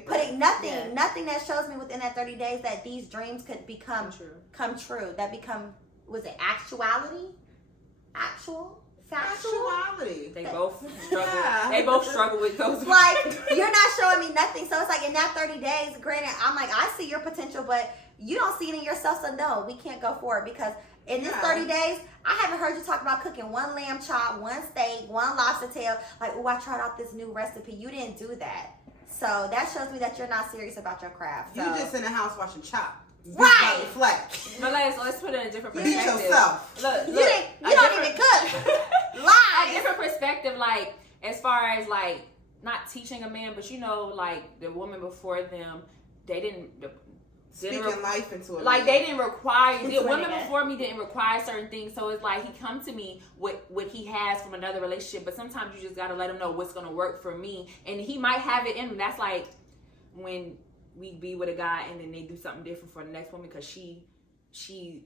putting nothing that shows me within that 30 days that these dreams could come true. That become, was it actuality? Factuality. They both struggle. Yeah. They both struggle with those. Like you're not showing me nothing. So it's like in that 30 days, granted, I'm like, I see your potential, but you don't see it in yourself. So no, we can't go forward because in this 30 days, I haven't heard you talk about cooking one lamb chop, one steak, one lobster tail. Like, oh, I tried out this new recipe. You didn't do that. So that shows me that you're not serious about your craft. So. You just in the house watching Chop. Right. But let's put it in a different perspective. Eat yourself. Look, you don't even cook. Lie. A different perspective, like as far as like not teaching a man, but you know, like the woman before them, they didn't. Speaking life into it. Like they didn't require. The women before me didn't require certain things, so it's like he come to me with what he has from another relationship. But sometimes you just gotta let him know what's gonna work for me, and he might have it in him. That's like when we be with a guy and then they do something different for the next woman because she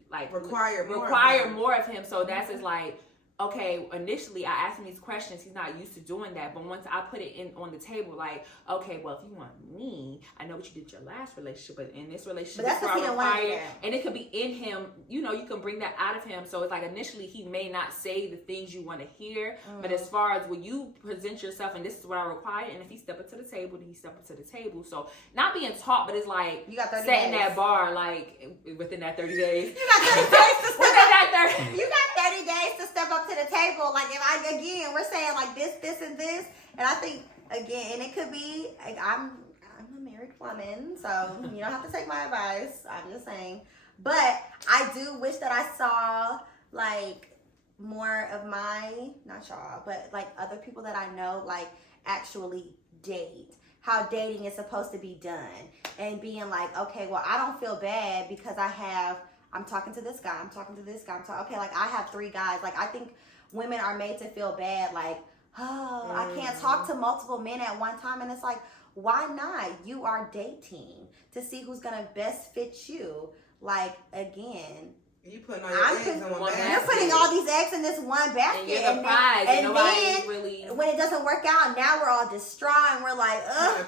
like require more of him. So that's just like. Okay, initially I asked him these questions. He's not used to doing that. But once I put it in on the table, like, okay, well, if you want me, I know what you did your last relationship, but in this relationship, but that's because he don't want it. And it could be in him. You know, you can bring that out of him. So it's like initially he may not say the things you want to hear, but as far as when you present yourself and this is what I require, and if he step up to the table, then he step up to the table. So not being taught, but it's like you got 30 setting days. That bar like within that 30 days. You got 30 days to step up. You got 30 days to step up to the table. Like if we're saying like this, and this, and I think again, and it could be like I'm a married woman, so you don't have to take my advice. I'm just saying, but I do wish that I saw like more of my not y'all, but like other people that I know like actually date. how dating is supposed to be done, and being like, okay, well, I don't feel bad because I'm talking to this guy, I'm talking to this guy, okay, like I have 3 guys. Like I think women are made to feel bad, like, oh, I can't talk to multiple men at one time, and it's like, why not? You are dating to see who's gonna best fit you. Like, again, you putting all your eggs in one basket. You're putting all these eggs in this one basket, and you're the prize, and then really... when it doesn't work out, now we're all distraught and we're like, ugh,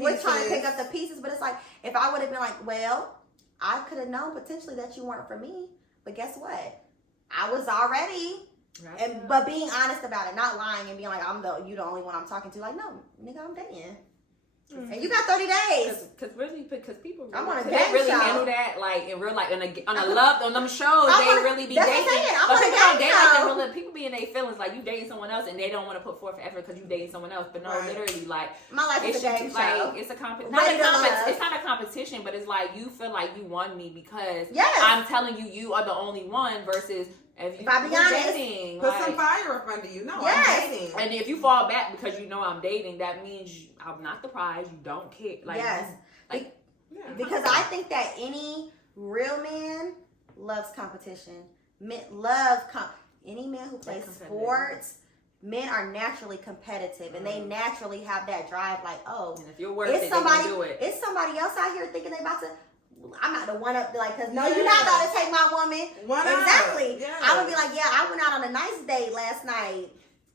we're trying to pick up the pieces. But it's like, if I would have been like, well, I could have known potentially that you weren't for me, but guess what? I was already. Right. But being honest about it, not lying and being like, you the only one I'm talking to. Like, no, nigga, I'm dating. Mm-hmm. And you got 30 days. Because people really, I'm on a they really handle that like in real life, on them shows, they really be dating. But people don't date like that. Real, people be in their feelings like you dating someone else and they don't want to put forth effort because you dating someone else. But no, literally, like my life is a game show. It's a competition. It's not a competition, but it's like you feel like you won me because I'm telling you are the only one versus. If I be honest, dating, put some fire up under you. No, I'm dating. And if you fall back because you know I'm dating, that means I'm not the prize. You don't care. Like, because I think that any real man loves competition. Men love any man who plays sports. Men are naturally competitive, and they naturally have that drive. Like, oh, and if you're worth it, then you do it. It's somebody else out here thinking they about to. I'm not the one up, like, cause no, you're not about to take my woman. Exactly. I would be like, I went out on a nice date last night.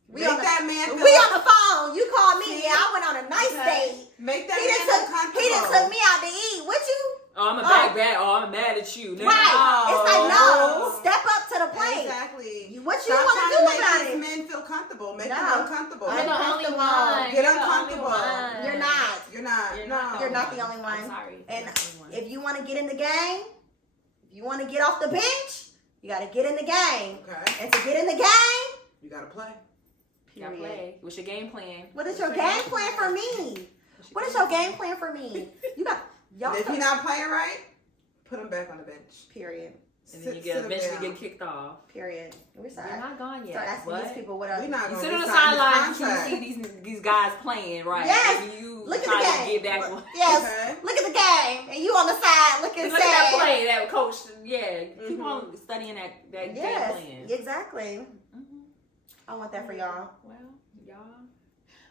We on the phone. You called me. I went on a nice date. Make that man uncomfortable. He done took me out to eat. What you? Oh, I'm mad at you. Right. It's like, no, step up to the plate. Exactly. What you want to do about it? Make men feel comfortable. Make them uncomfortable. You're the only one. Get uncomfortable. You're not. You're not. You're not the only one. I'm sorry. And if you want to get in the game, if you want to get off the bench, you got to get in the game. Okay. And to get in the game, you got to play. You got to play. What's your game plan? What is your game plan for me? What is your game plan for me? You got... If you're not playing right, put him back on the bench. Period. And then you eventually get kicked off. Period. We're sorry. You're not gone yet. Start asking these people what else. You sit on the sidelines, you see these guys playing, right? Yes. And you look at the game. Get back yes. Okay. Look at the game, and you on the side looking. Look at that play, that coach. Yeah. Keep on studying that game plan. Exactly. Mm-hmm. I want that for y'all. Well, y'all.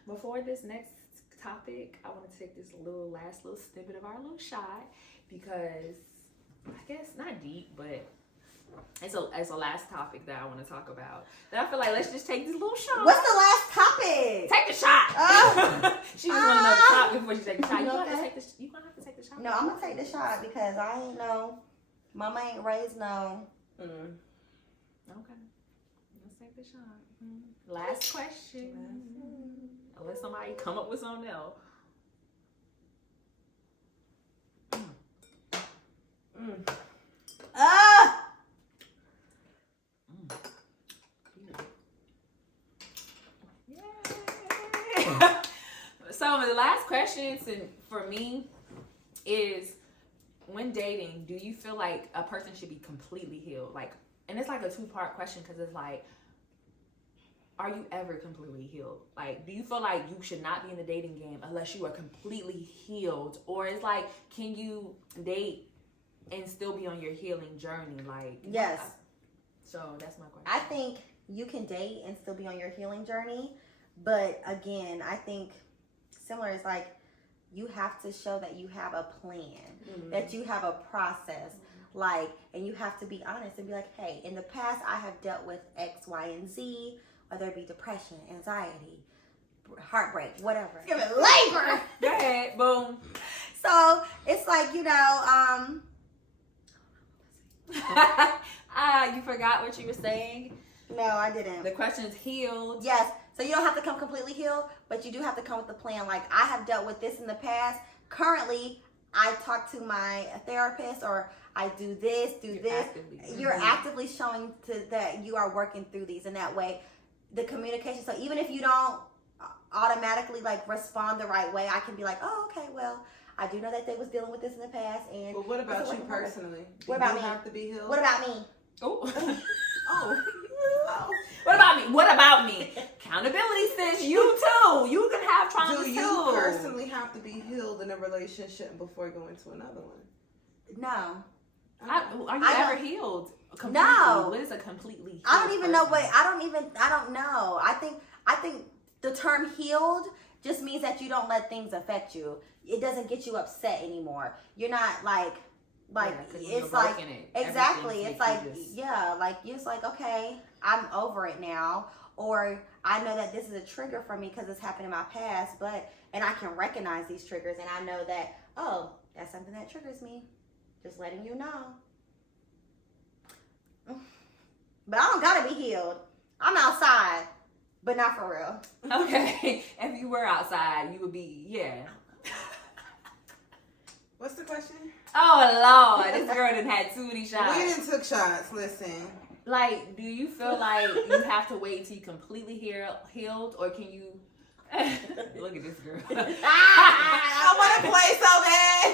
Before this next topic, I want to take this last little snippet of our little shot because I guess not deep, but it's a last topic that I want to talk about. That I feel like let's just take this little shot. What's the last topic? Take the shot. She just want to know the shot before she take the shot. You gonna have to take the shot. No, I'm gonna take the shot because I ain't know. Mama ain't raised no. Okay. Let's take the shot. Last question. Unless somebody come up with something else. So the last question for me is, when dating, do you feel like a person should be completely healed? Like, and it's like a 2-part question because it's like, are you ever completely healed? Like, do you feel like you should not be in the dating game unless you are completely healed? Or it's like, can you date and still be on your healing journey? Like, yes. So that's my question. I think you can date and still be on your healing journey. But again, I think similar is like, you have to show that you have a plan, that you have a process. Like, and you have to be honest and be like, hey, in the past I have dealt with X, Y, and Z. Whether it be depression, anxiety, heartbreak, whatever. Give it labor. Go ahead, boom. So it's like, you forgot what you were saying? No, I didn't. The question is healed. Yes. So you don't have to come completely healed, but you do have to come with a plan. Like, I have dealt with this in the past. Currently, I talk to my therapist, or I do this, this. You're actively showing that you are working through these in that way. The communication. So even if you don't automatically like respond the right way, I can be like, oh, okay, well, I do know that they was dealing with this in the past. And well, what about you personally? What about me? Have to be healed? What about me? Oh. Oh. What about me? What about me? Accountability says you too. You can have traumas too. Do you personally have to be healed in a relationship before going to another one? No. Are you ever healed? Completely? No. What is a completely healed I don't even know person? I don't know. I think the term healed just means that you don't let things affect you. It doesn't get you upset anymore. You're not like Yeah, 'cause when it's you're like broken it, exactly. everything It's like makes you just- it's like okay, I'm over it now, or I know that this is a trigger for me because it's happened in my past, and I can recognize these triggers, and I know that that's something that triggers me. Just letting you know. But I don't gotta be healed. I'm outside, but not for real. Okay, if you were outside, you would be, yeah. What's the question? Oh, Lord, this girl done had too many shots. We didn't took shots. Listen. Like, do you feel like you have to wait till you completely healed, or can you... Look at this girl. I want to play so bad.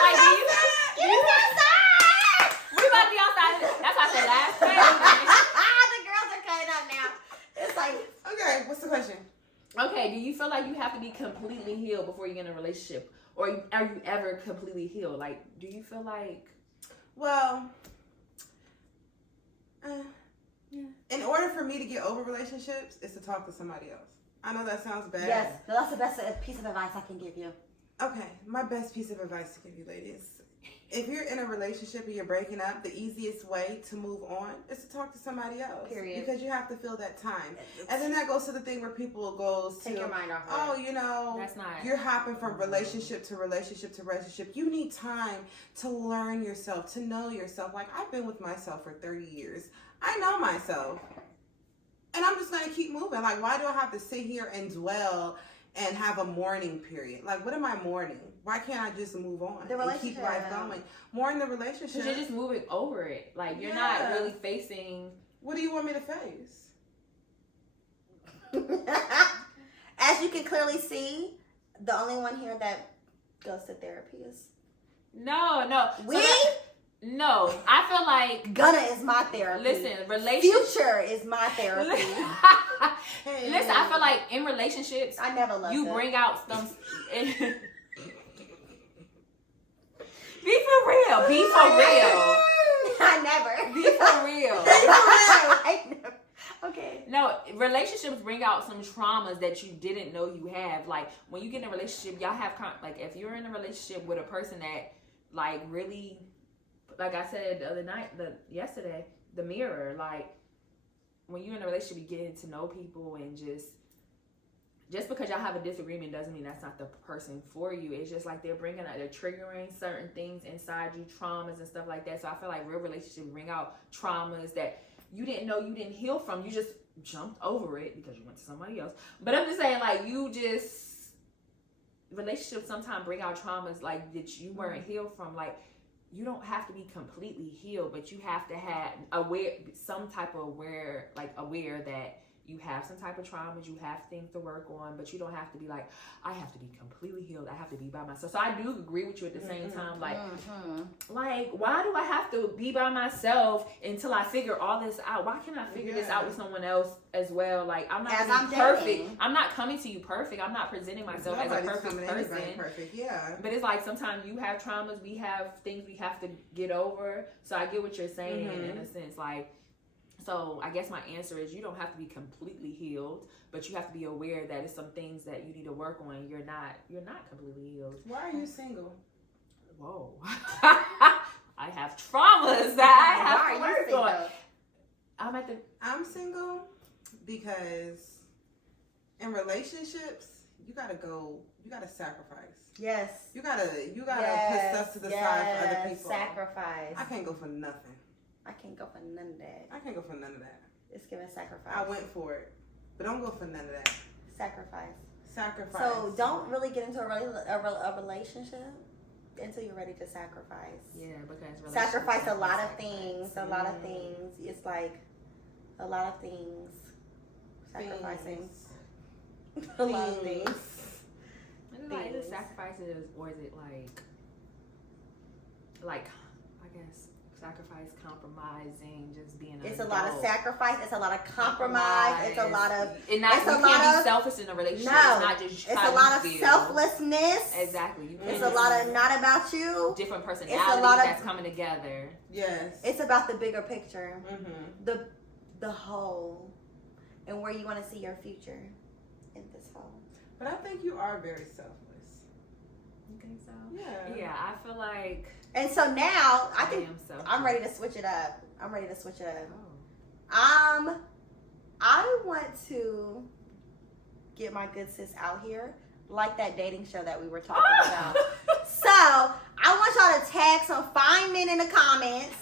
Like, do you outside? We about to be outside. That's why I said last time. The girls are cutting up now. It's like, Okay, what's the question? Okay, do you feel like you have to be completely healed before you get in a relationship? Or are you ever completely healed? Like, do you feel like... Well, in order for me to get over relationships, is to talk to somebody else. I know that sounds bad. yes, that's the best piece of advice I can give you. Okay, my best piece of advice to give you, ladies. If you're in a relationship and you're breaking up, the easiest way to move on is to talk to somebody else. Period. Because you have to feel that time. And then that goes to the thing where people goes Take to, your mind off of oh, it. you know, That's not... you're hopping from relationship to relationship to relationship. You need time to learn yourself, to know yourself. Like, I've been with myself for 30 years. I know myself. And I'm just going to keep moving. Like, why do I have to sit here and dwell and have a mourning period? Like, what am I mourning? Why can't I just move on and keep life going? More in the relationship. Because you're just moving over it. Like, you're not really facing... What do you want me to face? As you can clearly see, the only one here that goes to therapy is No. No, I feel like... Gunna is my therapy. Listen, relationship... Future is my therapy. Listen, I feel like in relationships, I never loved you them. bring out some... Be for real. Be for real. I never. Be for real. I never. Okay. No, relationships bring out some traumas that you didn't know you have. Like, when you get in a relationship, y'all have... Like, if you're in a relationship with a person that, like, really... Like I said yesterday, the mirror, like, when you're in a relationship, you get to know people, and just because y'all have a disagreement doesn't mean that's not the person for you. It's just like they're triggering certain things inside you, traumas and stuff like that. So I feel like real relationships bring out traumas that you didn't know you didn't heal from. You just jumped over it because you went to somebody else. But I'm just saying, like, relationships sometimes bring out traumas, like, that you weren't healed from. Like, you don't have to be completely healed, but you have to have aware that you have some type of traumas, you have things to work on, but you don't have to be like, I have to be completely healed, I have to be by myself. So I do agree with you at the same time, like, like, why do I have to be by myself until I figure all this out? Why can't I figure this out with someone else as well? Like, I'm not perfect. dating. I'm not coming to you perfect. I'm not presenting myself as a perfect person. Perfect, yeah. But it's like sometimes you have traumas, we have things we have to get over. So I get what you're saying in a sense, like. So I guess my answer is you don't have to be completely healed, but you have to be aware that it's some things that you need to work on. You're not completely healed. Why are you single? Whoa. I have traumas that I have to work on. I'm single because in relationships, you gotta sacrifice. Yes. You gotta put stuff to the side for other people. Sacrifice. I can't go for nothing. I can't go for none of that. I can't go for none of that. It's giving sacrifice. I went for it, but don't go for none of that. Sacrifice. Sacrifice. So don't really get into a relationship until you're ready to sacrifice. Yeah, because sacrifice a lot of things. A lot of things. It's like a lot of things. Sacrificing. A lot of things. Is it sacrifices, or is it like I guess Sacrifice, compromising, just being. It's a lot of sacrifice. It's a lot of compromise. It's a lot of. And not, it's you a can't lot be of selfish in a relationship. No. It's not just It's how a lot you of feel. selflessness. Exactly. You It's can't a lot of not about you. different It's personalities a lot of that's coming together. Yes. It's about the bigger picture, Mm-hmm. the whole, and where you want to see your future in this whole. But I think you are very selfless. You think so? Yeah. Yeah, I feel like And so now I think am selfish. I'm ready to switch it up. I'm ready to switch it up. Oh. I want to get my good sis out here, like that dating show that we were talking about. So I want y'all to tag some fine men in the comments.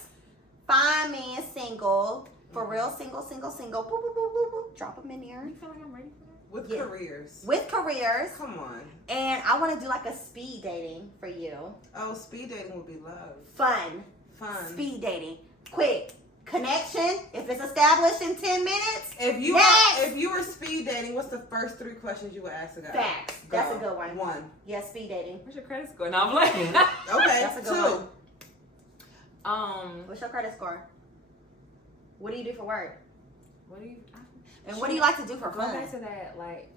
Fine men, single, for real, single. Boop, boop, boop, boop, boop. Drop them in there. You feel like I'm ready for that? With Yeah. careers. With careers. Come on. And I want to do like a speed dating for you. Oh, speed dating would be love. Fun. Fun. Speed dating. Quick. Connection. If it's established in 10 minutes. If you Yes. were, if you were speed dating, what's the first 3 questions you would ask a guy? Facts. That's a good one. 1. Yeah, speed dating. What's your credit score? No, I'm playing. Okay. That's a good 2. one. What's your credit score? What do you do for work? What do you? And what do you like to do for Go fun? back to that, like,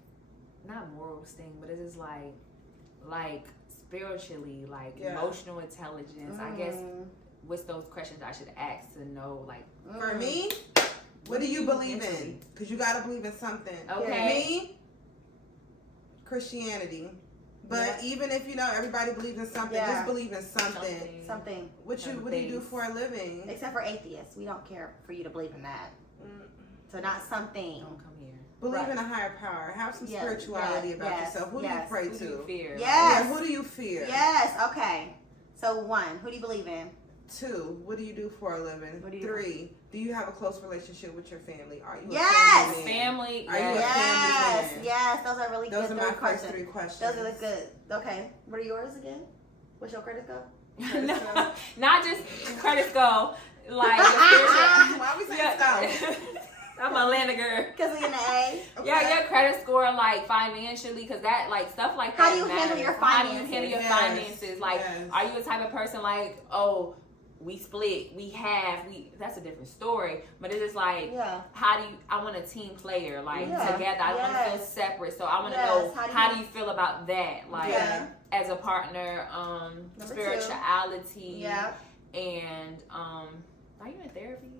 not morals thing, but it's just like spiritually, like Yeah. emotional intelligence. I guess Mm. what's those questions I should ask to know, like, For me, what do you believe in? Because you got to believe in something. Okay. Me, Christianity. But Yeah. even if, everybody believes in something, Yeah. just believe in something. Something. What do you do for a living? Except for atheists. We don't care for you to believe in that. Mm. So not something. Don't come here. Believe Right. in a higher power. Have some Yes, spirituality yes, about yes, yourself. Who do you yes. pray Who to? do you fear? Yes. Yeah, who do you fear? Yes. Okay. So 1, who do you believe in? 2, what do you do for a living? What do you 3, do you have a close relationship with your family? Are you Yes! a family man? Family. Are you a yes. Yes. family man? Yes. Those are really Those good are my three first questions. 3 questions. Those are the good. Okay. What are yours again? What's your credit score? No, not just credit score. Like, your spiritual- Why we saying Yeah. stuff? I'm a Atlanta girl. Because we in the A. Yeah, your credit score, like financially, because that, like stuff like that. How do you handle matters. your How do you finances? handle your Yes, finances? Like, yes. are you a type of person like, oh, we split, we have, that's a different story. But it's just like, Yeah. how do you? I want a team player, like Yeah, together. I don't want to feel yes. separate. So I want to Yes, know how do how do you feel about that, like Yeah. as a partner, Number 2. spirituality, Yeah. and are you in therapy?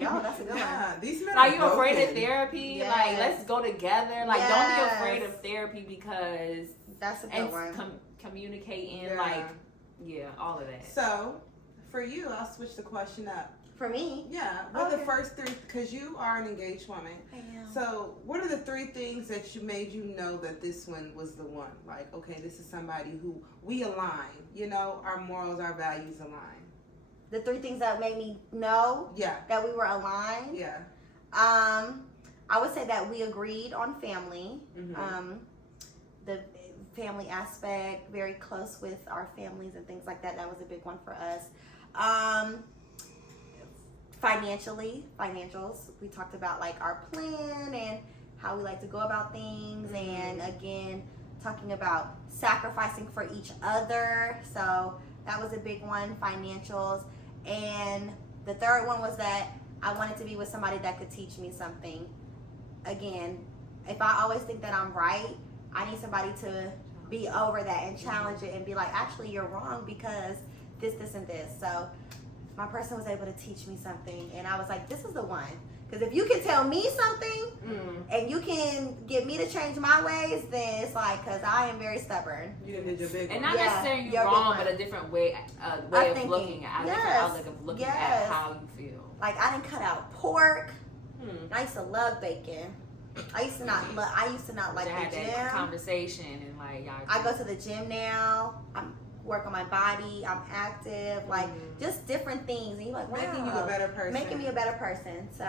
No, that's a good one. Yeah, these men Are are you afraid of broken. therapy? Yes. Like, let's go together. Like, don't be Yes. afraid of therapy because That's a good and one. communicating, Yeah. like, yeah, all of that. So, for you, I'll switch the question up. For me. Yeah, what are Okay. the first 3, because you are an engaged woman. I am. So, what are the 3 things that made you know that this one was the one? Like, okay, this is somebody who we align, our morals, our values align. The 3 things that made me know Yeah, that we were aligned. yeah. I would say that we agreed on family. Mhm. The family aspect, very close with our families and things like that. That was a big one for us. Financials. We talked about like our plan and how we like to go about things, and again, talking about sacrificing for each other. So that was a big one, financials. And the third one was that I wanted to be with somebody that could teach me something. Again, if I always think that I'm right, I need somebody to be over that and challenge it and be like, actually, you're wrong because this, and this. So my person was able to teach me something, and I was like, this is the one. Because if you can tell me something and you can get me to change my ways, then it's like, because I am very stubborn. You did your big And one. not Yeah, necessarily you're your big wrong, one. but a different way Of of thinking. looking at a Yes. different outlook of looking Yes. at how you feel. Like, I didn't cut out pork. Hmm. I used to love bacon. I used to not like You had the that gym. conversation and like y'all. I go to the gym now. I'm work on my body. I'm active. Like, just different things. And you're like, wow. Making you a better person. Making me a better person. So,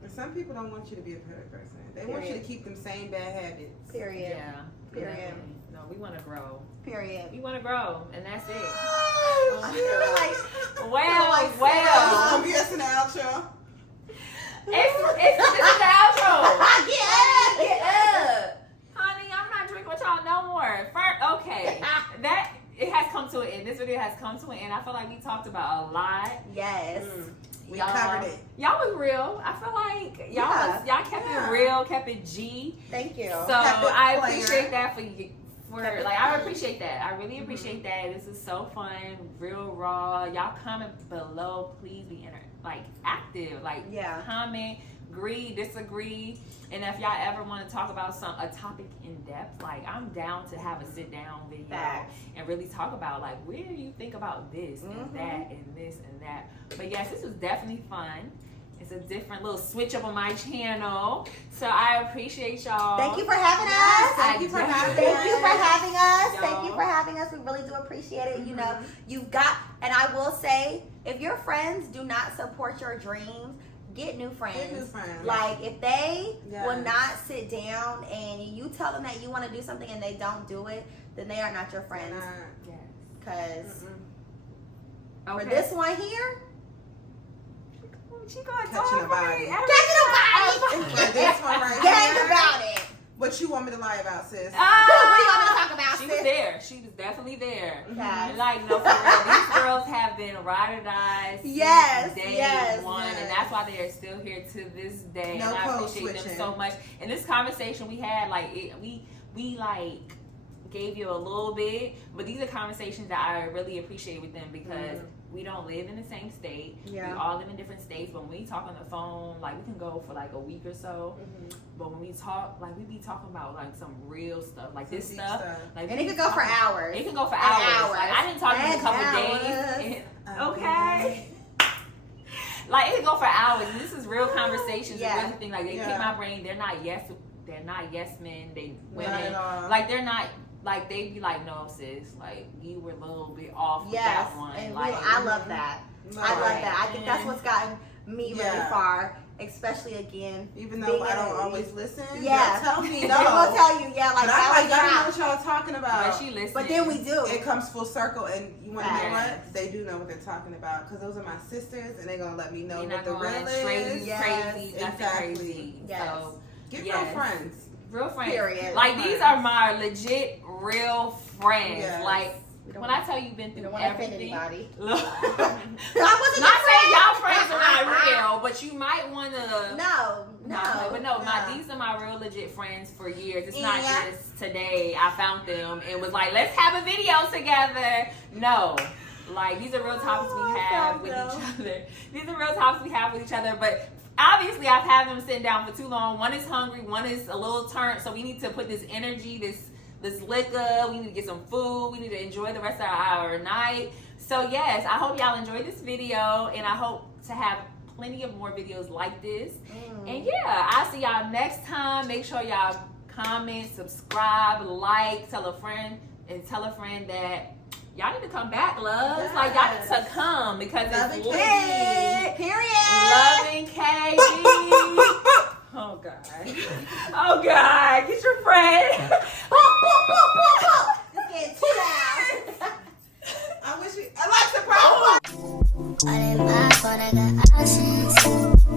And some people don't want you to be a better person. They want you to keep them same bad habits. period. Yeah. Period. Definitely. No, we want to grow. Period. We want to grow, and that's it. Like, Well. Yes, an outro. This is the outro. Get up. Honey, I'm not drinking with y'all no more. Okay. It has come come to an end. This video has come to an end. I feel like we talked about a lot. Yes. We covered it. Y'all was real. I feel like y'all kept it real, kept it G. Thank you. So I appreciate that for you. I appreciate that. I really appreciate that. This is so fun, real raw. Y'all comment below. Please be active. Comment, agree, disagree. And if y'all ever want to talk about a topic in depth, I'm down to have a sit down video and really talk about where do you think about this and that and this and that. But yes, this was definitely fun. It's a different little switch up on my channel. So I appreciate y'all. Thank you for having us. Thank you for having us. Thank you for having us. We really do appreciate it. You know, you've got, and I will say, if your friends do not support your dreams, get new friends. If they will not sit down and you tell them that you want to do something and they don't do it, then they are not your friends. Because for this one here, she going to catching a body. This one right here. About it. What you want me to lie about, sis? What do you want me to talk about, She sis? was there. She was definitely there. Okay. No, for real. These girls have been ride or die since day one. And that's why they are still here to this day. No and I code appreciate switching. them so much. And this conversation we had, we gave you a little bit, but these are conversations that I really appreciate with them because we don't live in the same state. Yeah. We all live in different states, but when we talk on the phone, we can go for a week or so. But when we talk, we be talking about some real stuff, this stuff. And it can go for hours. It can go for hours. I didn't talk to you in a couple days. Okay. It can go for hours. And this is real conversations. Yeah. Real thing. They keep my brain. They're not yes men. They women. Not at all. They're not. They be no, sis. You were a little bit off with that one. And I love that. I love that. I think that's what's gotten me really far. Especially again, even though I don't always listen. Yeah, they'll tell me no. They will tell you, but I don't know what y'all talking about. But she listens. But then we do. It comes full circle, and you want to know what? They do know what they're talking about because those are my sisters, and they're gonna let me know what the real is. Crazy, exactly. Crazy. Yes. So get real friends. Real friends. Period. These are my legit real friends. Yes. When I tell you you've been through everything. Anybody. Look, I wasn't not saying y'all friends are not real, but you might want to. No. These are my real legit friends for years. It's not just today I found them and was let's have a video together. No. These are real topics we have with each other. These are real topics we have with each other, but obviously I've had them sitting down for too long. One is hungry, one is a little turned, so we need to put this energy, this liquor, we need to get some food, we need to enjoy the rest of our night. So yes, I hope y'all enjoyed this video, and I hope to have plenty of more videos like this. And I'll see y'all next time. Make sure y'all comment, subscribe, tell a friend that y'all need to come back, loves. Y'all need to come because it's lit. Period. Loving KG. Oh God, get your friend. It's getting too loud. I wish I like the problem. I didn't buy, but I got options.